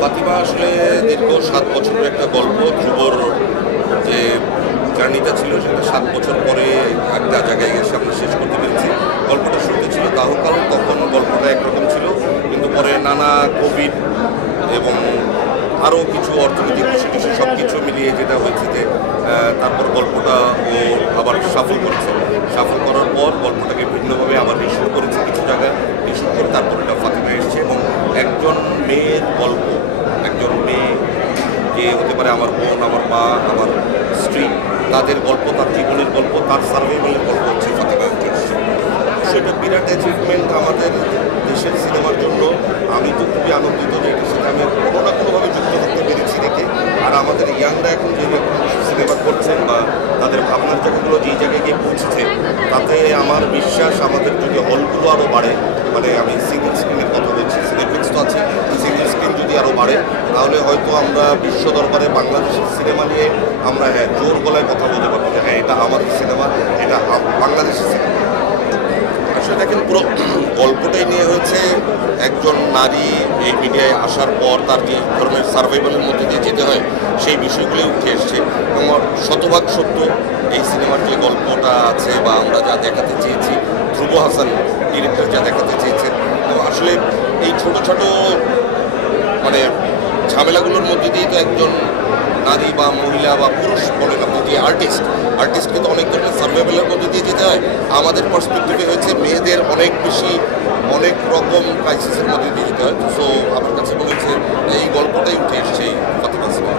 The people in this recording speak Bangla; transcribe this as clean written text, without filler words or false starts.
ফাতিমা আসলে দীর্ঘ 7 বছরের একটা গল্প। ধ্রুবর যে জার্নিটা ছিল সেটা 7 বছর পরে একটা জায়গায় গেছে আমরা শেষ করতে পেরেছি। গল্পটা শুরুতে ছিল দাহকাল, তখন গল্পটা একরকম ছিল, কিন্তু পরে নানা কোভিড এবং আরও কিছু অর্থনৈতিক বিষয় সব কিছু মিলিয়ে যেটা হয়েছে যে তারপর গল্পটা ও আবার সাফল করেছে। সাফল করার পর গল্পটাকে ভিন্নভাবে আবার রিশুট করেছে, কিছু জায়গায় রিশুট করে তারপর এটা ফাতিমা এসেছে। এবং একজন মেয়ের গল্প, একজন মেয়ে যে হতে পারে আমার বোন, আমার মা, আমার স্ত্রী, তাদের গল্প, তার জীবনের গল্প, তার সার্ভাইভালের গল্প হচ্ছে ফাতিমা এন্টার্স। সেটা বিরাট অ্যাচিভমেন্ট আমাদের দেশের সিনেমার জন্য। আমি তো খুবই আনন্দিত যে এটার সাথে আমি কোনো না কোনোভাবে যুক্ত থাকতে পেরেছি দেখে। আর আমাদের ইয়াংরা এখন যে সিনেমা করছেন বা তাদের ভাবনার জায়গাগুলো যেই জায়গায় গিয়ে পৌঁছেছে, তাতে আমার বিশ্বাস আমাদের যদি হলগুলো আরও বাড়ে, মানে আমি সিঙ্গেল স্ক্রিনের কথা বলছি, সিনেপ্লেক্স তো আছে, সিঙ্গেল স্ক্রিন যদি আরও বাড়ে তাহলে হয়তো আমরা বিশ্ব দরবারে বাংলাদেশের সিনেমা নিয়ে আমরা জোর গলায় কথা বলতে পারবো যে হ্যাঁ এটা আমাদের সিনেমা, এটা বাংলাদেশের সিনেমা। আসলে দেখেন পুরো গল্পটাই নিয়ে হয়েছে একজন নারী এই মিডিয়ায় আসার পর তার যে ধরনের সার্ভাইভালের মধ্যে দিয়ে যেতে হয় সেই বিষয়গুলি উঠে এসছে। এবং শতভাগ সত্য এই সিনেমার যে গল্পটা আছে বা আমরা যা দেখাতে চেয়েছি, ধ্রুব হাসান ডিরেক্টর যা দেখাতে চেয়েছেন, আসলে এই ছোট ছোট মানে ঝামেলাগুলোর মধ্যে দিয়ে তো একজন নারী বা মহিলা বা পুরুষ বলেন আপনি যে আর্টিস্টকে তো অনেক ধরনের সার্ভাইভালের মধ্যে দিয়ে যেতে হয়। আমাদের পার্সপেক্টিভে হয়েছে মেয়েদের অনেক বেশি অনেক রকম ক্রাইসিসের মধ্যে দিয়ে যেতে হয়। সো আমার কাছে মনে হচ্ছে এই গল্পটাই উঠে এসছে এই ফাতিমা সিনেমা।